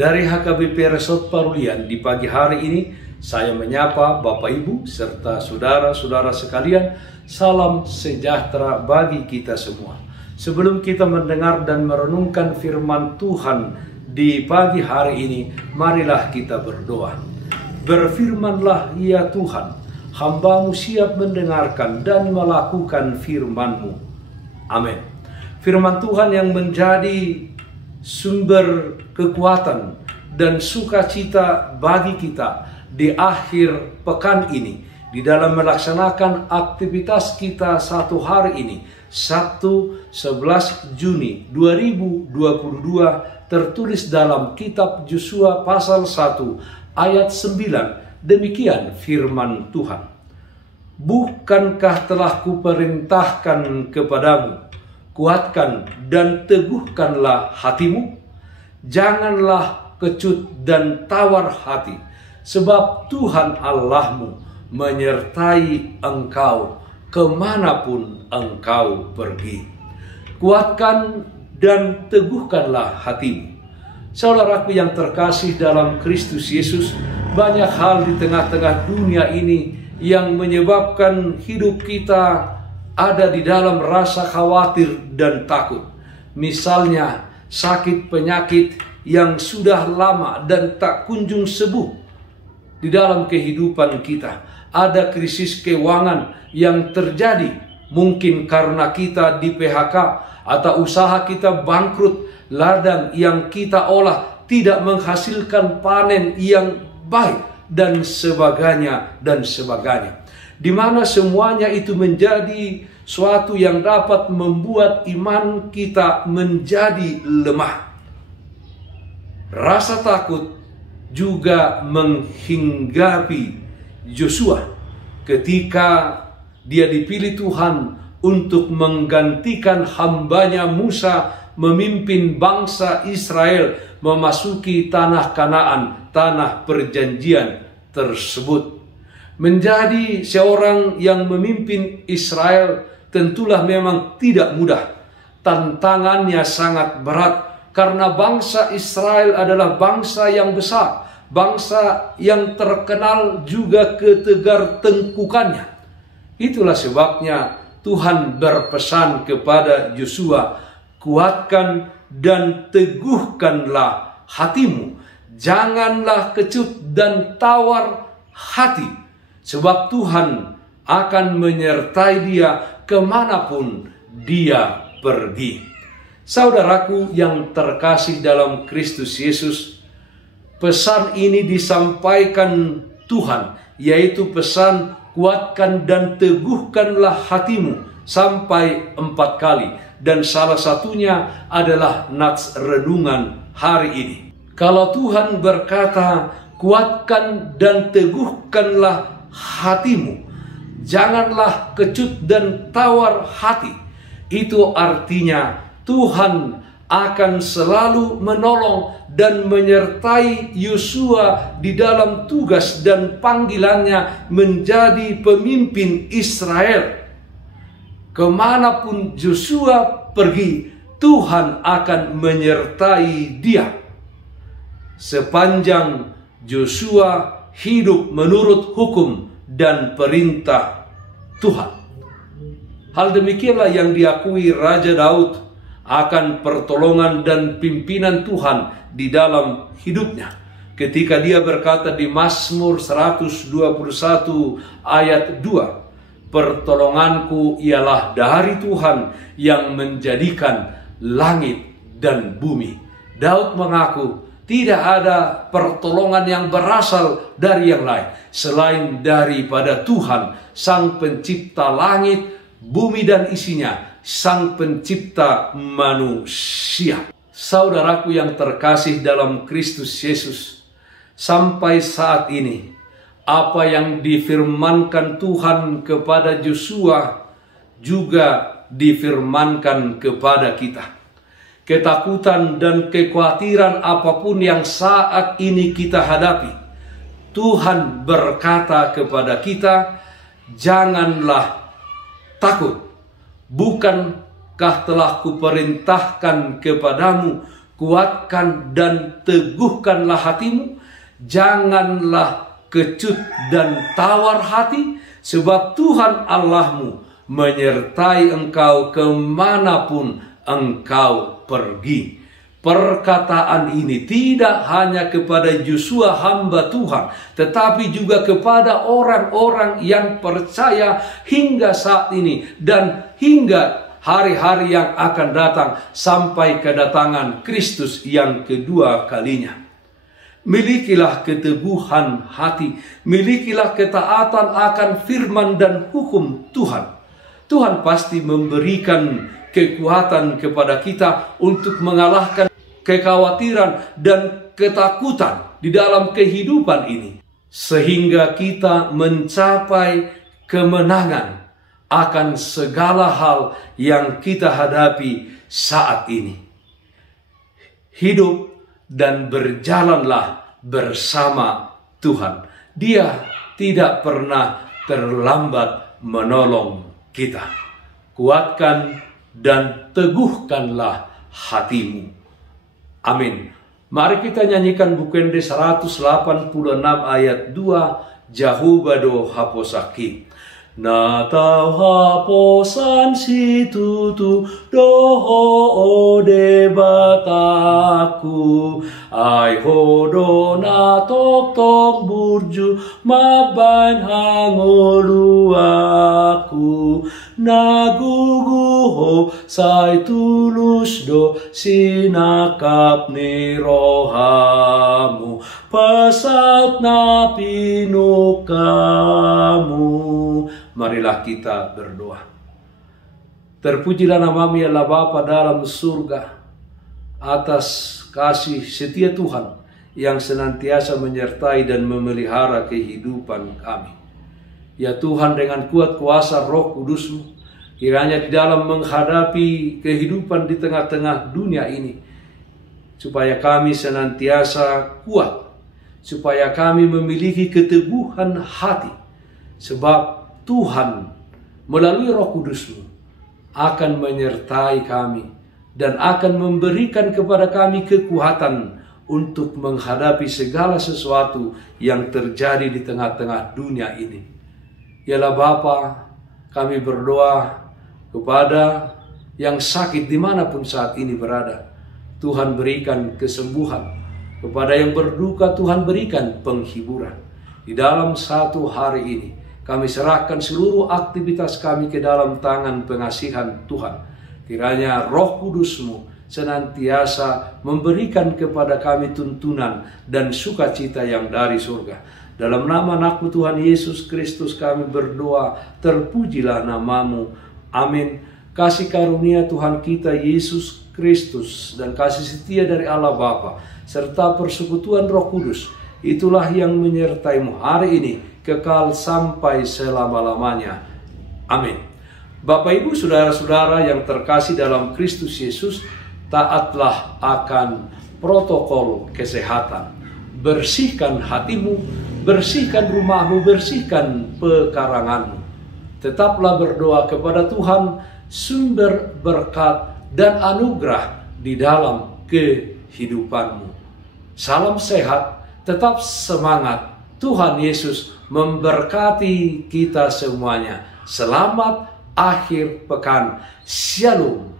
Dari HKBP Resort Parulian di pagi hari ini, saya menyapa Bapak Ibu serta saudara-saudara sekalian, salam sejahtera bagi kita semua. Sebelum kita mendengar dan merenungkan firman Tuhan di pagi hari ini, marilah kita berdoa. Berfirmanlah ya Tuhan, hamba-Mu siap mendengarkan dan melakukan firman-Mu. Amin. Firman Tuhan yang menjadi sumber kekuatan dan sukacita bagi kita di akhir pekan ini, di dalam melaksanakan aktivitas kita satu hari ini, Sabtu 11 Juni 2022, tertulis dalam kitab Yosua pasal 1 ayat 9, demikian firman Tuhan. Bukankah telah kuperintahkan kepadamu, kuatkan dan teguhkanlah hatimu, janganlah kecut dan tawar hati, sebab Tuhan Allahmu menyertai engkau kemanapun engkau pergi. Kuatkan dan teguhkanlah hatimu. Saudaraku yang terkasih dalam Kristus Yesus, banyak hal di tengah-tengah dunia ini yang menyebabkan hidup kita ada di dalam rasa khawatir dan takut. Misalnya sakit penyakit yang sudah lama dan tak kunjung sembuh di dalam kehidupan kita. Ada krisis keuangan yang terjadi, mungkin karena kita di PHK atau usaha kita bangkrut, ladang yang kita olah tidak menghasilkan panen yang baik, dan sebagainya dan sebagainya. Di mana semuanya itu menjadi suatu yang dapat membuat iman kita menjadi lemah. Rasa takut juga menghinggapi Yosua ketika dia dipilih Tuhan untuk menggantikan hambanya Musa memimpin bangsa Israel memasuki tanah Kanaan, tanah perjanjian tersebut. Menjadi seorang yang memimpin Israel tentulah memang tidak mudah. Tantangannya sangat berat karena bangsa Israel adalah bangsa yang besar, bangsa yang terkenal juga ketegar tengkukannya. Itulah sebabnya Tuhan berpesan kepada Yosua, kuatkan dan teguhkanlah hatimu, janganlah kecut dan tawar hati, sebab Tuhan akan menyertai dia kemanapun dia pergi. Saudaraku yang terkasih dalam Kristus Yesus, pesan ini disampaikan Tuhan, yaitu pesan kuatkan dan teguhkanlah hatimu sampai 4 kali. Dan salah satunya adalah nats renungan hari ini. Kalau Tuhan berkata, kuatkan dan teguhkanlah hatimu, janganlah kecut dan tawar hati, itu artinya Tuhan akan selalu menolong dan menyertai Yosua di dalam tugas dan panggilannya menjadi pemimpin Israel. Kemanapun Yosua pergi, Tuhan akan menyertai dia. Sepanjang Yosua hidup menurut hukum dan perintah Tuhan. Hal demikianlah yang diakui Raja Daud akan pertolongan dan pimpinan Tuhan di dalam hidupnya. Ketika dia berkata di Mazmur 121 ayat 2, pertolonganku ialah dari Tuhan yang menjadikan langit dan bumi. Daud mengaku tidak ada pertolongan yang berasal dari yang lain selain daripada Tuhan, Sang Pencipta langit, bumi dan isinya, Sang Pencipta manusia. Saudaraku yang terkasih dalam Kristus Yesus, sampai saat ini apa yang difirmankan Tuhan kepada Yosua juga difirmankan kepada kita. Ketakutan dan kekhawatiran apapun yang saat ini kita hadapi, Tuhan berkata kepada kita, janganlah takut. Bukankah telah kuperintahkan kepadamu, kuatkan dan teguhkanlah hatimu, janganlah kecut dan tawar hati, sebab Tuhan Allahmu menyertai engkau kemanapun engkau pergi. Perkataan ini tidak hanya kepada Yosua hamba Tuhan, tetapi juga kepada orang-orang yang percaya hingga saat ini dan hingga hari-hari yang akan datang sampai kedatangan Kristus yang kedua kalinya. Milikilah keteguhan hati, milikilah ketaatan akan firman dan hukum Tuhan. Tuhan pasti memberikan kekuatan kepada kita untuk mengalahkan kekhawatiran dan ketakutan di dalam kehidupan ini, sehingga kita mencapai kemenangan akan segala hal yang kita hadapi saat ini. Hidup dan berjalanlah bersama Tuhan. Dia tidak pernah terlambat menolong kita. Kuatkan dan teguhkanlah hatimu. Amin. Mari kita nyanyikan Bukende 186 ayat 2, Jahubado haposaki. Na tau haposan si tutu doho ode bataku, ai hodo na tok tok burju mabain hangolu aku, na guguho sai tulus do sinakap ni rohamu, pasaut na pinukamu. Marilah kita berdoa. Terpujilah namamu ya Allah Bapa dalam surga, atas kasih setia Tuhan yang senantiasa menyertai dan memelihara kehidupan kami. Ya Tuhan, dengan kuat kuasa Roh Kudus-Mu, kiranya di dalam menghadapi kehidupan di tengah-tengah dunia ini, supaya kami senantiasa kuat, supaya kami memiliki keteguhan hati, sebab Tuhan melalui Roh Kudus-Mu akan menyertai kami dan akan memberikan kepada kami kekuatan untuk menghadapi segala sesuatu yang terjadi di tengah-tengah dunia ini. Yalah Bapa, kami berdoa kepada yang sakit dimanapun saat ini berada. Tuhan berikan kesembuhan. Kepada yang berduka, Tuhan berikan penghiburan. Di dalam satu hari ini, kami serahkan seluruh aktivitas kami ke dalam tangan pengasihan Tuhan. Kiranya Roh Kudus-Mu senantiasa memberikan kepada kami tuntunan dan sukacita yang dari surga. Dalam nama Anak-Mu Tuhan Yesus Kristus kami berdoa, terpujilah namamu. Amin. Kasih karunia Tuhan kita Yesus Kristus dan kasih setia dari Allah Bapa serta persekutuan Roh Kudus, itulah yang menyertaimu hari ini kekal sampai selama-lamanya. Amin. Bapak Ibu saudara-saudara yang terkasih dalam Kristus Yesus, taatlah akan protokol kesehatan. Bersihkan hatimu, bersihkan rumahmu, bersihkan pekaranganmu. Tetaplah berdoa kepada Tuhan, sumber berkat dan anugerah di dalam kehidupanmu. Salam sehat, tetap semangat. Tuhan Yesus memberkati kita semuanya. Selamat akhir pekan. Shalom.